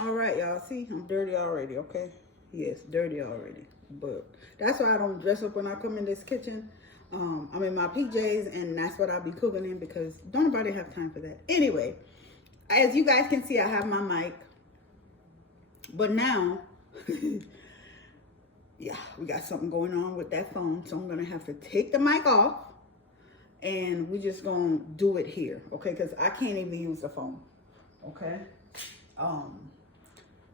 All right, y'all. See, I'm dirty already, okay? Yes, dirty already. But that's why I don't dress up when I come in this kitchen. I'm in my PJs, and that's what I'll be cooking in because don't nobody have time for that. Anyway, as you guys can see, I have my mic. But now, yeah, we got something going on with that phone. So I'm going to have to take the mic off, and we're just going to do it here, okay? Because I can't even use the phone, okay?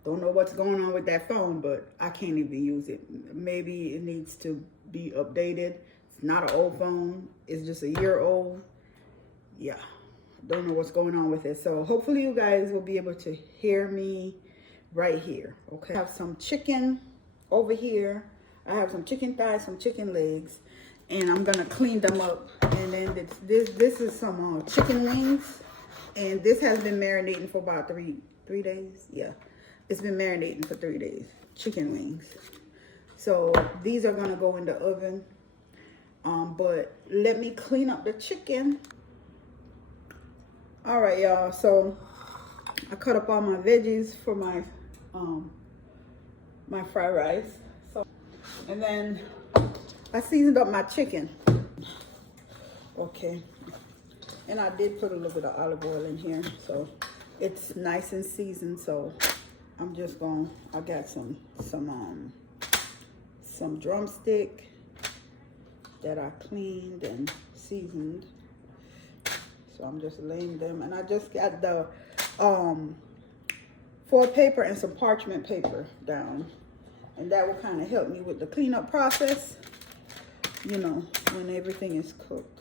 Don't know what's going on with that phone, but I can't even use it. Maybe it needs to be updated. It's not an old phone. It's just a year old. Yeah, don't know what's going on with it. So hopefully you guys will be able to hear me right here, okay? I have some chicken over here. I have some chicken thighs, some chicken legs, and I'm gonna clean them up. And then this is some chicken wings, and this has been marinating for about three days. Yeah, it's been marinating for 3 days. Chicken wings. So these are gonna go in the oven. But let me clean up the chicken. All right, y'all. So I cut up all my veggies for my my fried rice. So, and then I seasoned up my chicken. Okay, and I did put a little bit of olive oil in here, so it's nice and seasoned. So I'm just going. I got some drumstick that I cleaned and seasoned. So I'm just laying them, and I just got the foil paper and some parchment paper down, and that will kind of help me with the cleanup process, you know, when everything is cooked.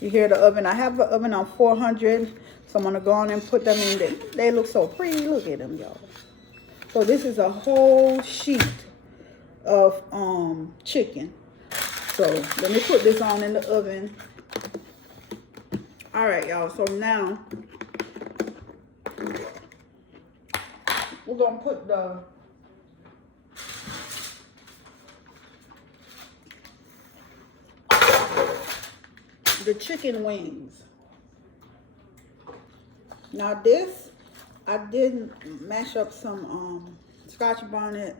You hear the oven. I have the oven on 400, so I'm gonna go on and put them in there. They look so pretty. Look at them, y'all. So this is a whole sheet of chicken. So let me put this on in the oven. All right, y'all. So now we're gonna put the chicken wings. Now this, I did mash up some scotch bonnet,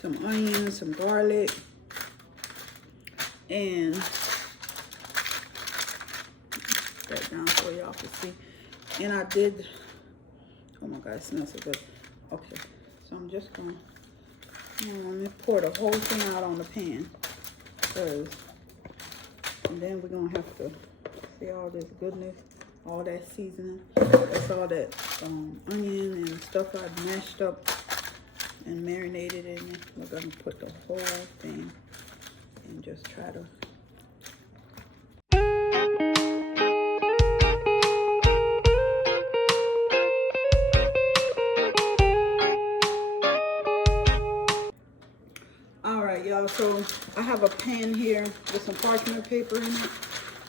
some onions, some garlic, and that down so y'all can see. And I did, oh my God, it smells so good. Okay, so I'm just gonna, let me pour the whole thing out on the pan, and then we're gonna have to see all this goodness, all that seasoning. That's all that onion and stuff I mashed up and marinated in it. We're gonna put the whole thing and just try to. All right, y'all, so I have a pan here with some parchment paper in it,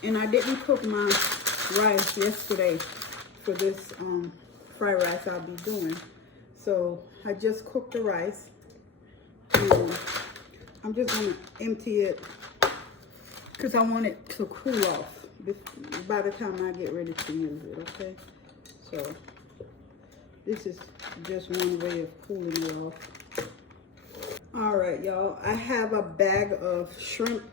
and I didn't cook my rice yesterday for this fried rice I'll be doing. So I just cooked the rice, and I'm just gonna empty it because I want it to cool off by the time I get ready to use it, okay? So this is just one way of cooling it off. All right, y'all, I have a bag of shrimp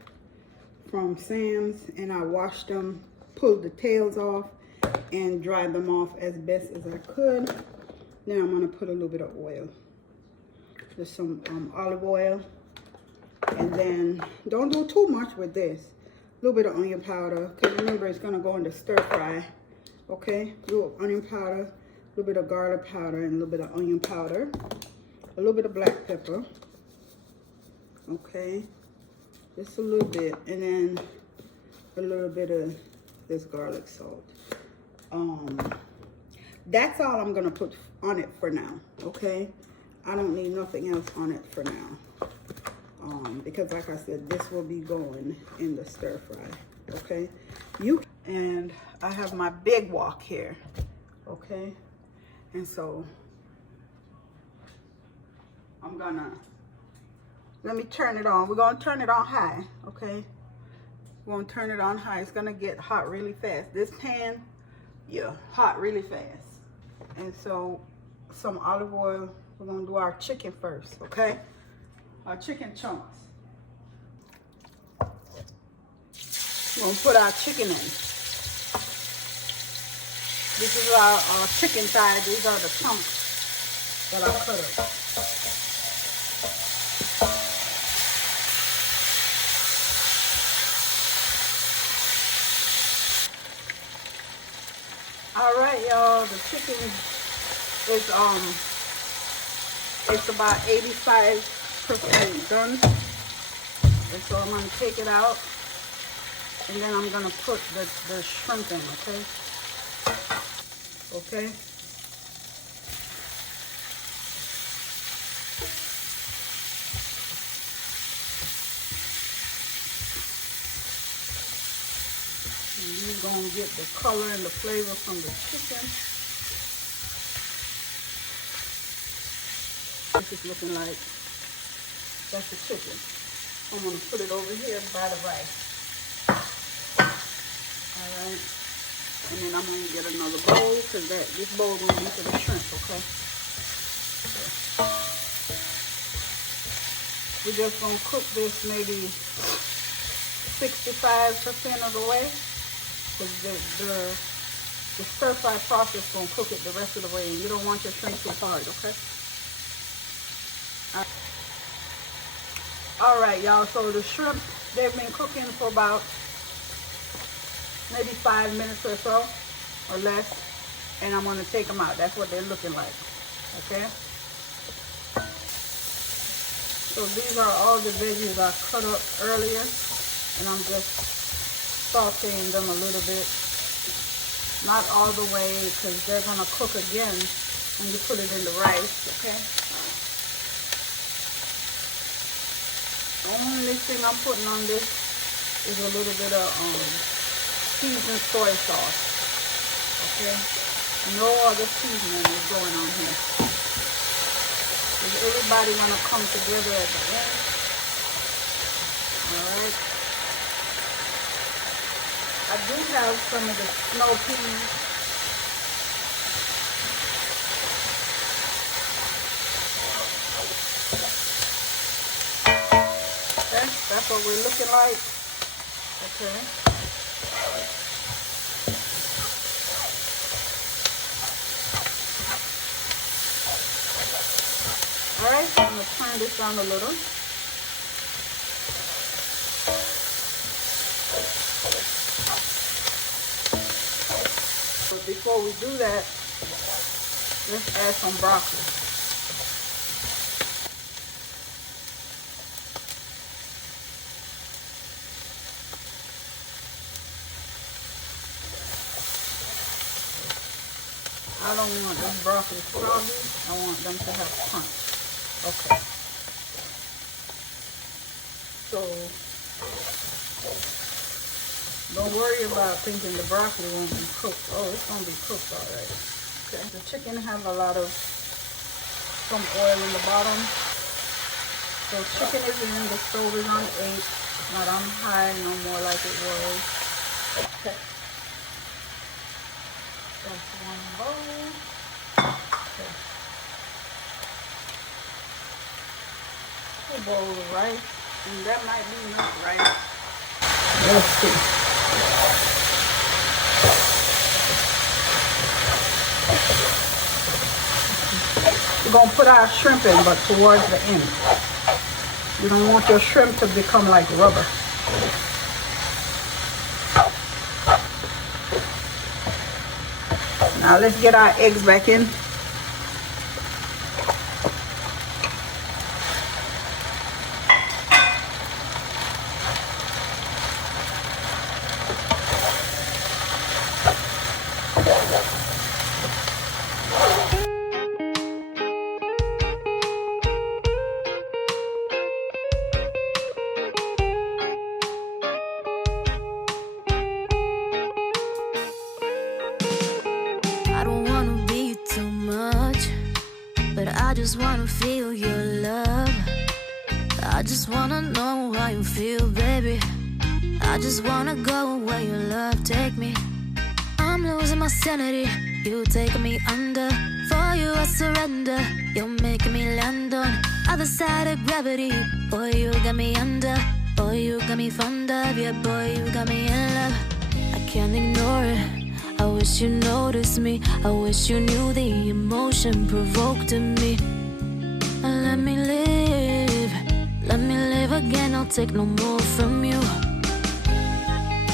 from Sam's, and I washed them, pulled the tails off, and dried them off as best as I could. Now I'm gonna put a little bit of oil. Just some olive oil. And then don't do too much with this. A little bit of onion powder, because remember it's gonna go in the stir fry. Okay, a little onion powder, a little bit of garlic powder, and a little bit of onion powder, a little bit of black pepper. Okay, just a little bit, and then a little bit of this garlic salt. That's all I'm gonna put on it for now. Okay, I don't need nothing else on it for now. Because like I said, this will be going in the stir fry. Okay, and I have my big wok here. Okay, and so I'm gonna, let me turn it on. We're gonna turn it on high. Okay, we're gonna turn it on high. It's gonna get hot really fast. This pan, yeah, hot really fast. And so some olive oil. We're gonna do our chicken first. Okay, our chicken chunks. We're gonna put our chicken in. This is our chicken thighs. These are the chunks that I cut up. All right, y'all. The chicken is it's about 85% done. And so I'm gonna take it out. And then I'm gonna put the shrimp in, okay? Okay. And you're gonna get the color and the flavor from the chicken. This is looking like, that's the chicken. I'm gonna put it over here by the rice. Alright, and then I'm going to get another bowl, because this bowl is going to be for the shrimp, okay? We're just going to cook this maybe 65% of the way, because the stir fry process is going to cook it the rest of the way, and you don't want your shrimp too hard, okay? Alright, y'all, so the shrimp, they've been cooking for about maybe 5 minutes or so, or less, and I'm going to take them out. That's what they're looking like, okay? So these are all the veggies I cut up earlier, and I'm just sauteing them a little bit. Not all the way, because they're going to cook again when you put it in the rice, okay? The only thing I'm putting on this is a little bit of seasoned soy sauce, okay? No other seasoning is going on here. Is everybody gonna come together at the end? All right. I do have some of the snow peas. Okay, that's what we're looking like. Okay. Alright, I'm going to turn this down a little. But before we do that, let's add some broccoli. I don't want this broccoli soggy. I want them to have punch. Okay. So don't worry about thinking the broccoli won't be cooked. Oh, it's gonna be cooked already. Okay. The chicken have a lot of some oil in the bottom. So chicken is in, the stove is on 8, not on high no more like it was. Okay. That's one bowl. Okay. A bowl of rice, and that might be enough rice. Let's see. We're gonna put our shrimp in, but towards the end. You don't want your shrimp to become like rubber. Now let's get our eggs back in. I just wanna feel your love. I just wanna know how you feel, baby. I just wanna go where your love take me. I'm losing my sanity, you taking me under. For you I surrender, you're making me land on other side of gravity. Boy, you got me under. Boy, you got me fond of. Yeah, boy, you got me in love. I can't ignore it. I wish you noticed me. I wish you knew the emotion provoked in me. Let me live. Let me live again. I'll take no more from you.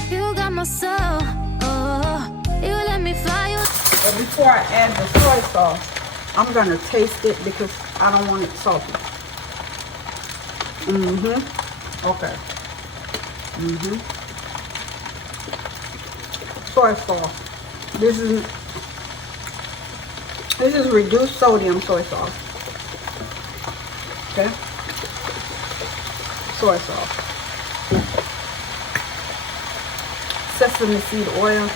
You got my soul. Oh, you let me fly. But before I add the soy sauce, I'm gonna taste it because I don't want it salty. Okay. Soy sauce. This is reduced sodium soy sauce. Okay. Soy sauce. Sesame seed oil.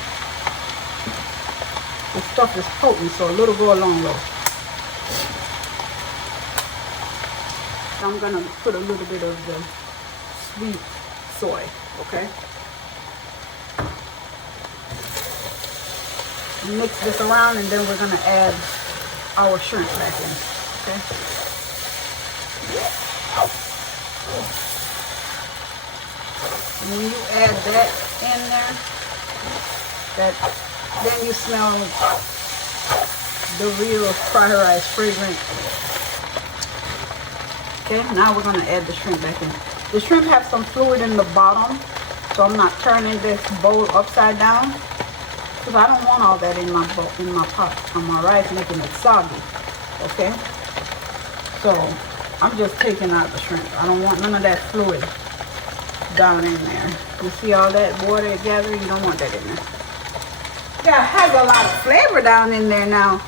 The stuff is potent, so a little go a long way. I'm gonna put a little bit of the sweet soy, okay? Mix this around, and then we're gonna add our shrimp back in, okay? And when you add that in there, then you smell the real fried rice fragrance. Okay, now we're gonna add the shrimp back in. The shrimp have some fluid in the bottom, so I'm not turning this bowl upside down because I don't want all that in my bowl, in my pot, on my rice, making it soggy. Okay, so I'm just taking out the shrimp. I don't want none of that fluid down in there. You see all that water gathering? You don't want that in there. Yeah, it has a lot of flavor down in there now,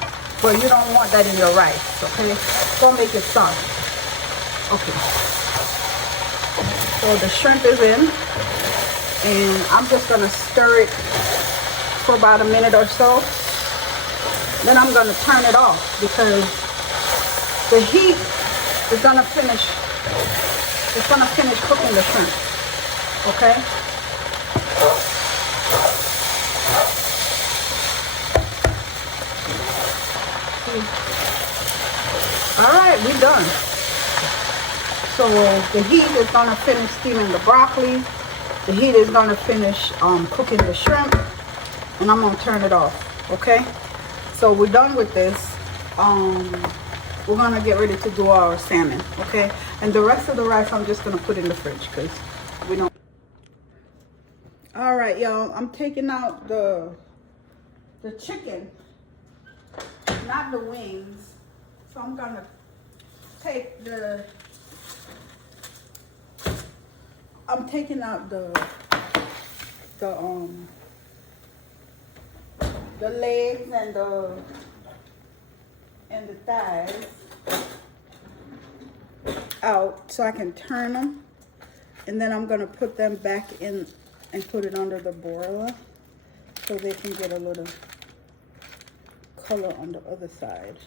but you don't want that in your rice. Okay, don't make it soggy. Okay, so the shrimp is in, and I'm just gonna stir it for about a minute or so. Then I'm gonna turn it off because the heat is gonna finish. It's gonna finish cooking the shrimp. Okay. All right, we're done. So the heat is gonna finish steaming the broccoli. The heat is gonna finish cooking the shrimp, and I'm gonna turn it off. Okay. So we're done with this. We're gonna get ready to do our salmon. Okay. And the rest of the rice I'm just gonna put in the fridge because we don't. All right, y'all. I'm taking out the chicken, not the wings. So I'm gonna take the. I'm taking out the legs and the thighs out so I can turn them, and then I'm gonna put them back in and put it under the broiler so they can get a little color on the other side.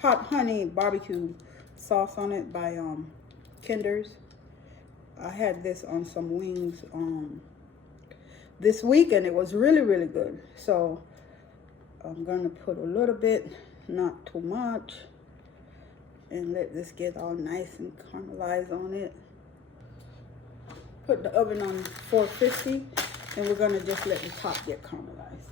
Hot honey barbecue sauce on it by Kinder's. I had this on some wings this week, and it was really good. So I'm gonna put a little bit, not too much, and let this get all nice and caramelized on it. Put the oven on 450, and we're gonna just let the top get caramelized.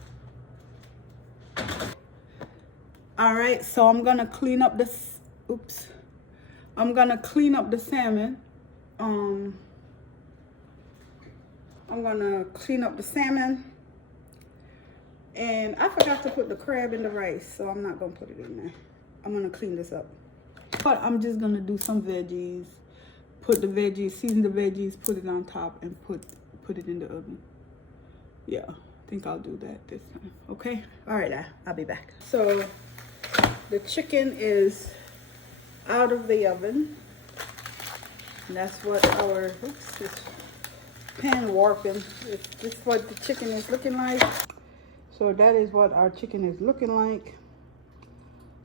All right, so I'm gonna clean up this. Oops. I'm gonna clean up the salmon. I'm gonna clean up the salmon. And I forgot to put the crab in the rice, so I'm not gonna put it in there. I'm gonna clean this up. But I'm just gonna do some veggies. Put the veggies, season the veggies, put it on top, and put it in the oven. Yeah, I think I'll do that this time. Okay? All right, I'll be back. So the chicken is out of the oven. And that's what our, oops, this pan warping. This is what the chicken is looking like. So that is what our chicken is looking like.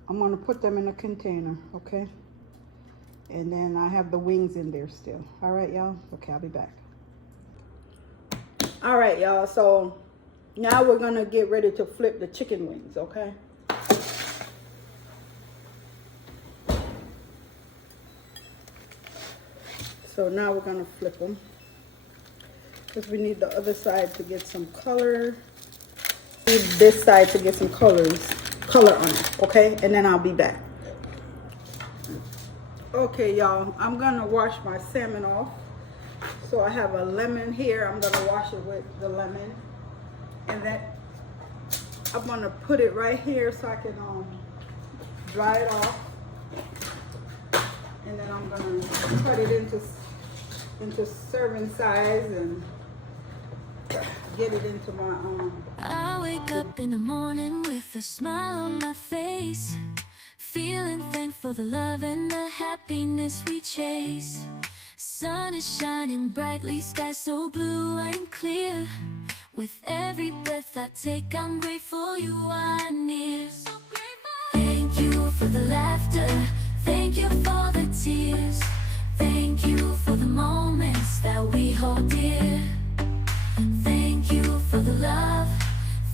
I'm gonna put them in a container, okay? And then I have the wings in there still. All right, y'all? Okay, I'll be back. All right, y'all, so now we're gonna get ready to flip the chicken wings, okay? So now we're gonna flip them because we need the other side to get some color. Need this side to get some color on it, okay? And then I'll be back. Okay, y'all, I'm gonna wash my salmon off. So I have a lemon here. I'm gonna wash it with the lemon, and then I'm gonna put it right here so I can dry it off. And then I'm gonna cut it into serving size and get it into my I wake up in the morning with a smile on my face, feeling thankful for the love and the happiness we chase. Sun is shining brightly, sky so blue and clear. With every breath I take, I'm grateful you are near. So grateful. Thank you for the laughter, thank you for the tears, thank you for the moments that we hold dear. Thank you for the love,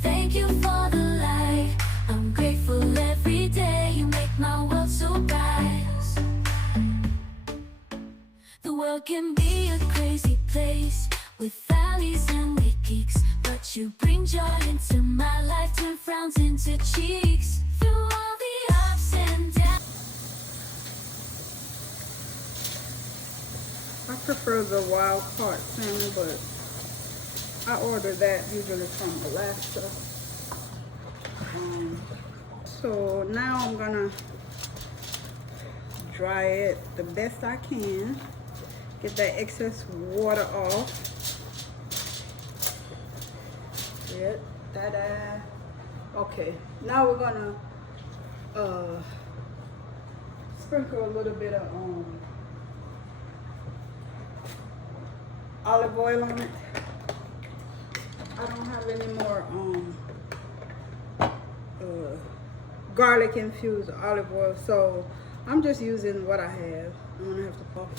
thank you for the light. I'm grateful every day, you make my world so bright. The world can be a crazy place with valleys and with peaks, but you bring joy into my life, turn frowns into cheeks. Through all the ups and downs, I prefer the wild caught salmon, but I order that usually from Alaska. So now I'm gonna dry it the best I can. Get that excess water off. Yeah, ta-da. Okay, now we're gonna sprinkle a little bit of olive oil on it. I don't have any more garlic infused olive oil, so I'm just using what I have. I'm gonna have to puff.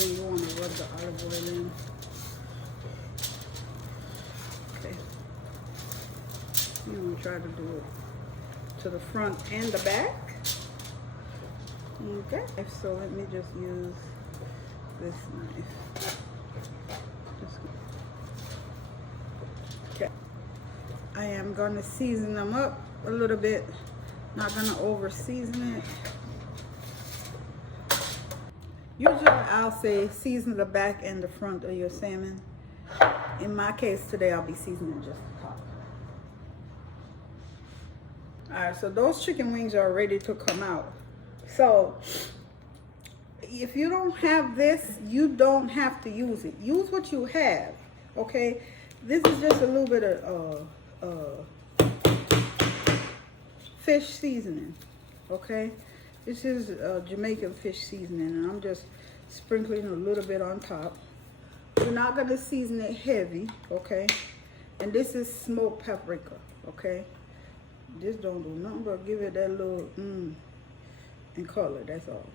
Then you want to rub the olive oil in. Okay. I'm gonna try to do it to the front and the back. Okay. So let me just use this knife. Okay. I am gonna season them up a little bit. Not gonna over season it. Usually I'll say season the back and the front of your salmon. In my case today, I'll be seasoning just the top. All right, so those chicken wings are ready to come out. So if you don't have this, you don't have to use it. Use what you have, okay? This is just a little bit of fish seasoning, okay? This is Jamaican fish seasoning, and I'm just sprinkling a little bit on top. We're not gonna season it heavy, okay? And this is smoked paprika, okay? This don't do nothing but give it that little and color, that's all.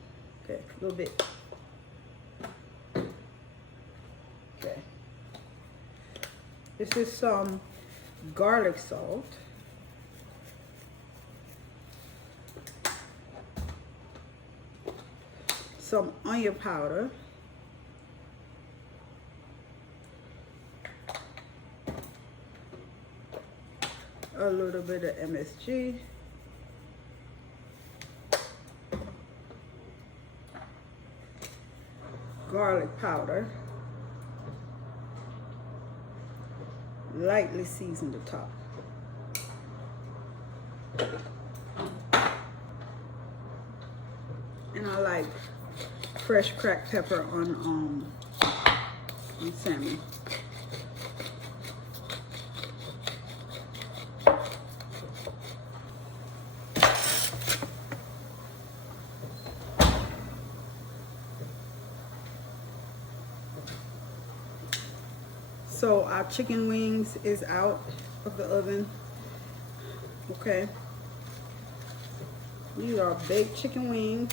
Okay, a little bit. Okay. This is some garlic salt. Some onion powder. A little bit of MSG. garlic powder. Lightly season the top. And I like fresh cracked pepper on salmon. So our chicken wings is out of the oven. Okay. These are baked chicken wings.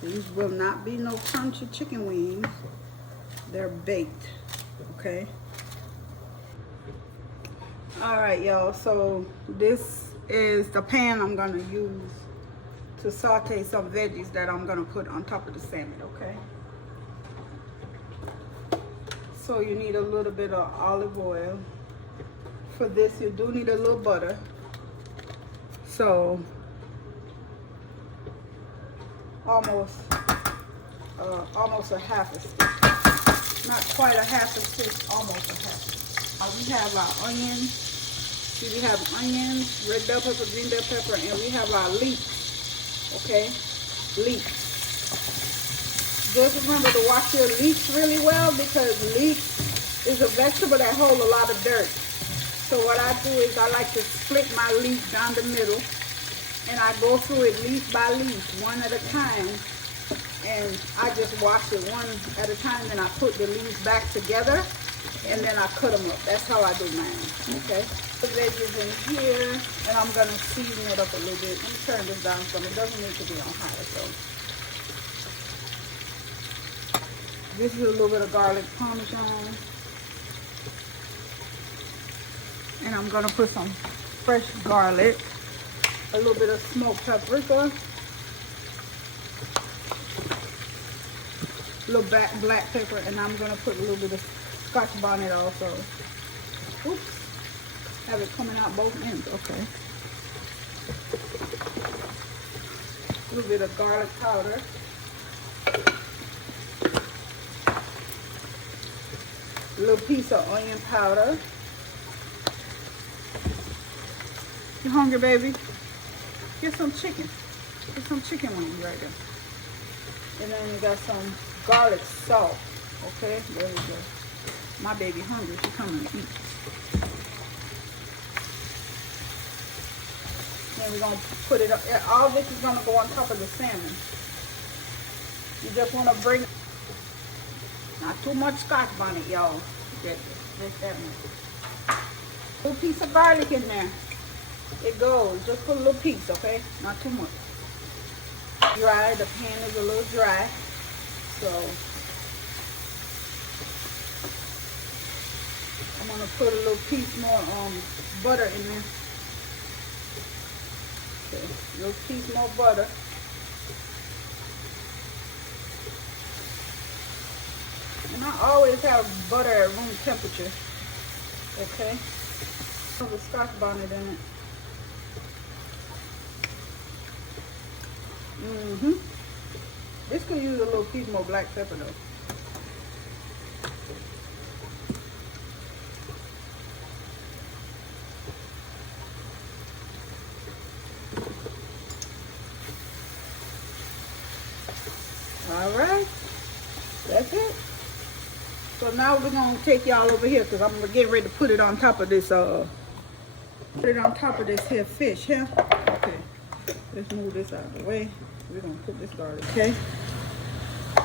These will not be no crunchy chicken wings. They're baked. Okay. All right, y'all. So this is the pan I'm gonna use to saute some veggies that I'm gonna put on top of the salmon. Okay. So you need a little bit of olive oil. For this, you do need a little butter. So almost a half a stick. Not quite a half a stick, almost a half. We have our onions. See, we have onions, red bell pepper, green bell pepper, and we have our leeks. Okay, leeks. Just remember to wash your leeks really well, because leeks is a vegetable that holds a lot of dirt. So what I do is I like to split my leek down the middle, and I go through it leaf by leaf, one at a time, and I just wash it one at a time, and I put the leaves back together, and then I cut them up. That's how I do mine. Okay. The veggies in here, and I'm gonna season it up a little bit. Let me turn this down some. It doesn't need to be on high, so. This is a little bit of garlic parmesan. And I'm gonna put some fresh garlic, a little bit of smoked paprika, a little black pepper, and I'm gonna put a little bit of Scotch bonnet also. Oops, have it coming out both ends, okay. A little bit of garlic powder. A little piece of onion powder. You hungry, baby? Get some chicken. Get some chicken wings right there. And then you got some garlic salt. Okay, there we go. My baby hungry. She coming to eat. Then we're gonna put it up. All this is gonna go on top of the salmon. You just wanna bring. Not too much Scotch bonnet, y'all. Just that much. Little piece of garlic in there. It goes. Just put a little piece, okay? Not too much. Dry. The pan is a little dry. So I'm gonna put a little piece more butter in there. Okay, a little piece more butter. And I always have butter at room temperature. Okay. Have a Scotch bonnet in it. This could use a little piece more black pepper though. All right, that's it. So now we're gonna take y'all over here, because I'm gonna get ready to put it on top of this here fish here. Okay, let's move this out of the way. We're gonna put this garlic. Okay,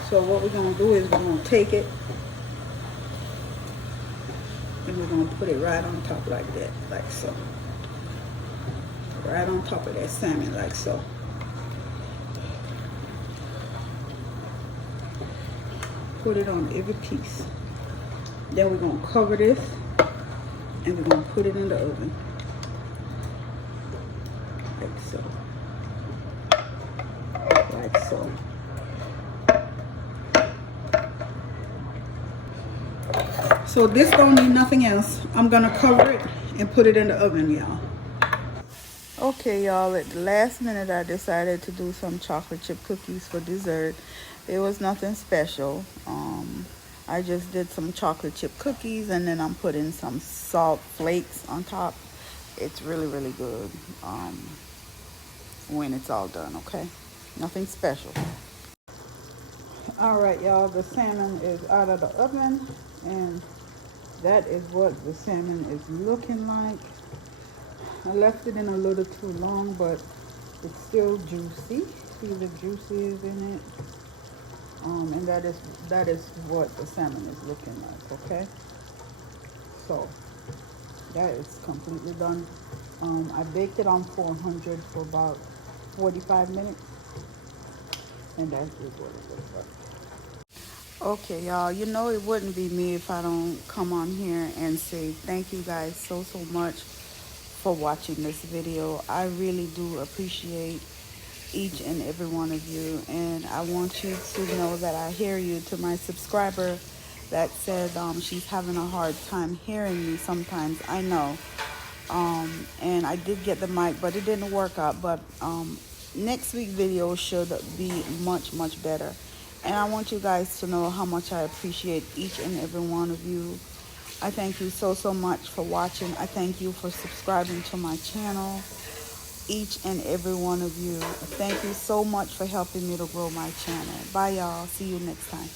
so what we're gonna do is we're gonna take it and we're gonna put it right on top like that, like so. Right on top of that salmon, like so. Put it on every piece. Then we're gonna cover this and we're gonna put it in the oven. Like so. Like so. So this don't need nothing else. I'm gonna cover it and put it in the oven, y'all. Okay, y'all, at the last minute I decided to do some chocolate chip cookies for dessert. It was nothing special. I just did some chocolate chip cookies and then I'm putting some salt flakes on top. It's really, really good when it's all done, okay? Nothing special. All right, y'all, the salmon is out of the oven and that is what the salmon is looking like. I left it in a little too long, but it's still juicy. See the juice is in it. And that is what the salmon is looking like, okay? So that is completely done. I baked it on 400 for about 45 minutes, and that is what it looks like. Okay, y'all, you know it wouldn't be me if I don't come on here and say thank you guys so much for watching this video. I really do appreciate each and every one of you, and I want you to know that I hear you. To my subscriber that said she's having a hard time hearing me sometimes, I know, and I did get the mic but it didn't work out, but next week video should be much better. And I want you guys to know how much I appreciate each and every one of you. I thank you so much for watching. I thank you for subscribing to my channel, each and every one of you. Thank you so much for helping me to grow my channel. Bye, y'all. See you next time.